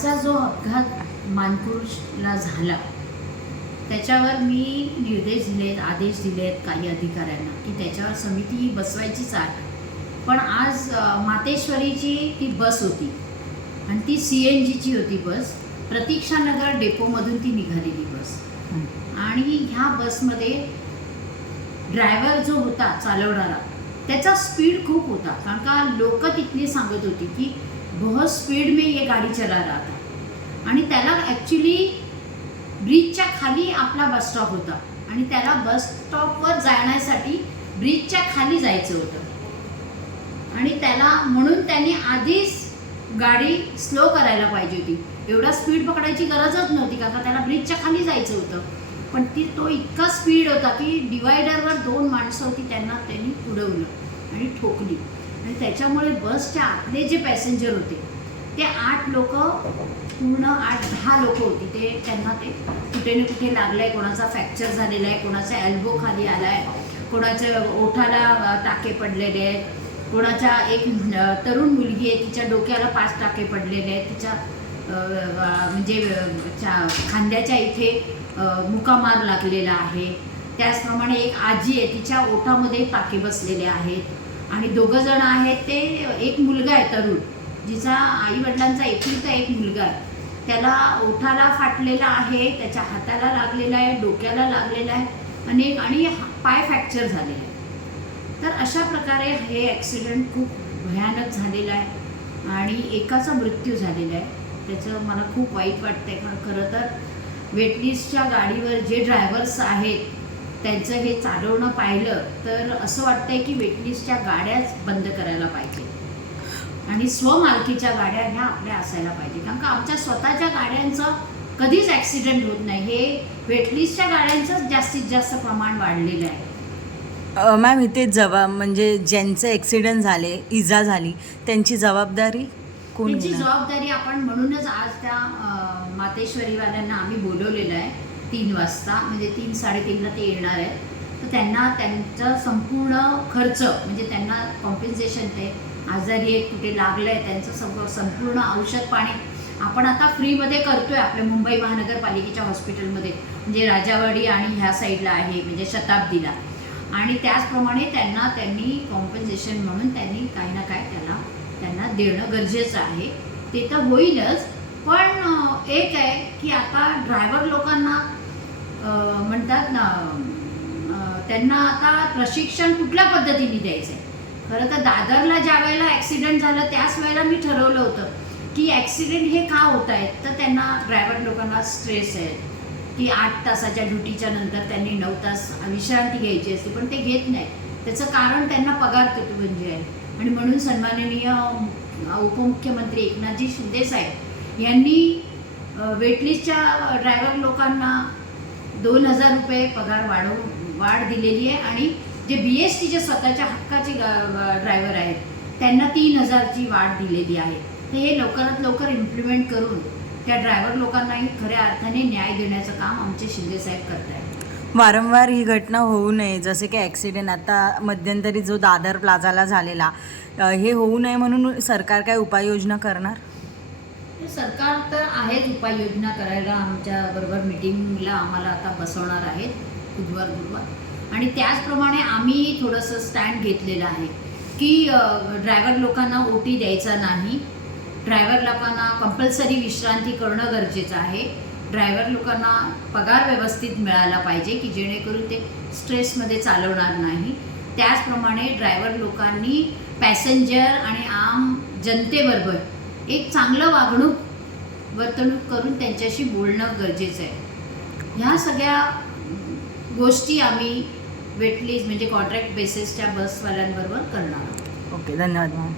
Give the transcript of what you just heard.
कालचा जो अपघात मानपूरला झाला त्याच्यावर मी निर्देश दिलेत, आदेश दिलेत काही अधिकाऱ्यांना की त्याच्यावर समिती ही बसवायचीच आहे. पण आज मातेश्वरीची ती बस होती आणि ती CNGची होती बस. प्रतीक्षानगर डेपोमधून ती निघालेली बस आणि ह्या बसमध्ये ड्रायव्हर जो होता चालवणारा त्याचा स्पीड खूप होता. कारण का लोक तिथली सांगत होती की बहुत स्पीड में ये गाडी चला रहा था आणि त्याला ॲक्च्युली ब्रिजच्या खाली आपला बस स्टॉप होता आणि त्याला बस स्टॉपवर जाण्यासाठी ब्रिजच्या खाली जायचं होतं आणि त्याला म्हणून त्यांनी आधीच गाडी स्लो करायला पाहिजे होती. एवढा स्पीड पकडायची गरजच नव्हती कारण का त्याला ब्रिजच्या खाली जायचं होतं. पण तो इतका स्पीड होता की डिवायडरवर 2 माणसं होती त्यांनी उडवलं आणि ठोकली आणि त्याच्यामुळे बसच्या आतले जे पॅसेंजर होते ते 8 लोक पूर्ण 8-10 लोक होती त्यांना ते कुठे ना कुठे लागलं आहे. कोणाचा फ्रॅक्चर झालेला आहे, कोणाचा एल्बो खाली आला आहे, कोणाच्या ओठाला टाके पडलेले आहेत, कोणाच्या एक तरुण मुलगी आहे तिच्या डोक्याला 5 टाके पडलेले आहेत, तिच्या म्हणजे खांद्याच्या इथे मुकामार लागलेला आहे. त्याचप्रमाणे एक आजी आहे तिच्या ओठामध्ये टाके बसलेले आहेत आणि 2 जण आहेत ते एक मुलगा आहे तरुण जिचा आईवडिलांचा एकुलता एक मुलगा आहे त्याला ओठाला फाटलेला आहे, त्याच्या हाताला लागलेला आहे, डोक्याला लागलेला आहे आणि पाय फ्रॅक्चर झालेला आहे. तर अशा प्रकारे हे ॲक्सिडेंट खूप भयानक झालेलं आहे आणि एकाचा मृत्यू झालेला आहे. त्याचं मला खूप वाईट वाटतं आहे. खरं तर वेटलिस्टच्या गाडीवर जे ड्रायव्हर्स आहेत त्यांचं हे चालवणं पाहिलं तर असं वाटतं आहे की वेटलिस्टच्या गाड्याच बंद करायला पाहिजे आणि स्वमालकीच्या गाड्या ह्या आपल्या असायला पाहिजे. कारण का आमच्या स्वतःच्या गाड्यांचं कधीच ॲक्सिडेंट होत नाही. हे वेटलिस्टच्या गाड्यांचंच जास्तीत जास्त प्रमाण वाढलेलं आहे. मॅम इथे म्हणजे ज्यांचे ॲक्सिडेंट झाले, इजा झाली त्यांची जबाबदारी कोण त्यांची घेणार? जबाबदारी आपण म्हणूनच आज त्या मातेश्वरीवाल्यांना आम्ही बोलवलेलं आहे 3 वाजता म्हणजे 3-3:30ला ते येणार आहेत. तर त्यांना त्यांचा संपूर्ण खर्च म्हणजे त्यांना कॉम्पेन्सेशन ते आजारी आहेत कुठे लागलं आहे त्यांचं संपूर्ण औषध पाणी आपण आता फ्रीमध्ये करतो आहे आपल्या मुंबई महानगरपालिकेच्या हॉस्पिटलमध्ये म्हणजे राजावाडी आणि ह्या साईडला आहे म्हणजे शताब्दीला आणि त्याचप्रमाणे त्यांनी कॉम्पेन्सेशन म्हणून त्यांनी काही ना काय त्यांना देणं गरजेचं आहे. ते तर होईलच. पण एक आहे की आता ड्रायव्हर लोकांना म्हणतात ना त्यांना आता प्रशिक्षण कुठल्या पद्धतीने द्यायचं आहे. खरं तर दादरला ज्या वेळेला ॲक्सिडेंट झालं त्याच वेळेला मी ठरवलं होतं की ॲक्सिडेंट हे का होत आहेत तर त्यांना ड्रायव्हर लोकांना स्ट्रेस आहे की 8 तासाच्या ड्युटीच्या नंतर त्यांनी 9 तास विश्रांती घ्यायची असते पण ते घेत नाही. त्याचं कारण त्यांना पगार तुटबंदी आहे आणि म्हणून सन्माननीय उपमुख्यमंत्री एकनाथजी शिंदे साहेब यांनी वेटलिस्टच्या ड्रायव्हर लोकांना 2,000 रुपये पगार वाढ दिलेली आहे आणि जे BSTचे स्वतःच्या हक्काचे ड्रायव्हर आहेत त्यांना 3,000ची वाढ दिलेली आहे. तर हे लवकरात लवकर इम्प्लिमेंट करून त्या ड्रायव्हर लोकांनाही खऱ्या अर्थाने न्याय देण्याचं काम आमचे शिंदेसाहेब करत आहेत. वारंवार ही घटना होऊ नये जसे की ॲक्सिडेंट आता मध्यंतरी जो दादर प्लाझाला झालेला हे होऊ नये म्हणून सरकार काय उपाययोजना करणार? सरकार तर आहेच उपाययोजना करायला. आमच्याबरोबर मिटिंगला आम्हाला आता बसवणार आहेत गुरुवार आणि त्याचप्रमाणे आम्ही थोडंसं स्टँड घेतलेलं आहे की ड्रायव्हर लोकांना OT द्यायचा नाही. ड्रायव्हर लोकांना कंपल्सरी विश्रांती करणं गरजेचं आहे. ड्रायव्हर लोकांना पगार व्यवस्थित मिळाला पाहिजे की जेणेकरून ते स्ट्रेसमध्ये चालवणार नाही. त्याचप्रमाणे ड्रायव्हर लोकांनी पॅसेंजर आणि आम जनतेबरोबर एक चांगलं वर्तणूक करून त्यांच्याशी बोलणं गरजेचं आहे. ह्या सगळ्या गोष्टी आम्ही वेटलिस्ट म्हणजे कॉन्ट्रॅक्ट बेसिसच्या बसवाल्यांबरोबर करणार आहोत. ओके, धन्यवाद मॅम.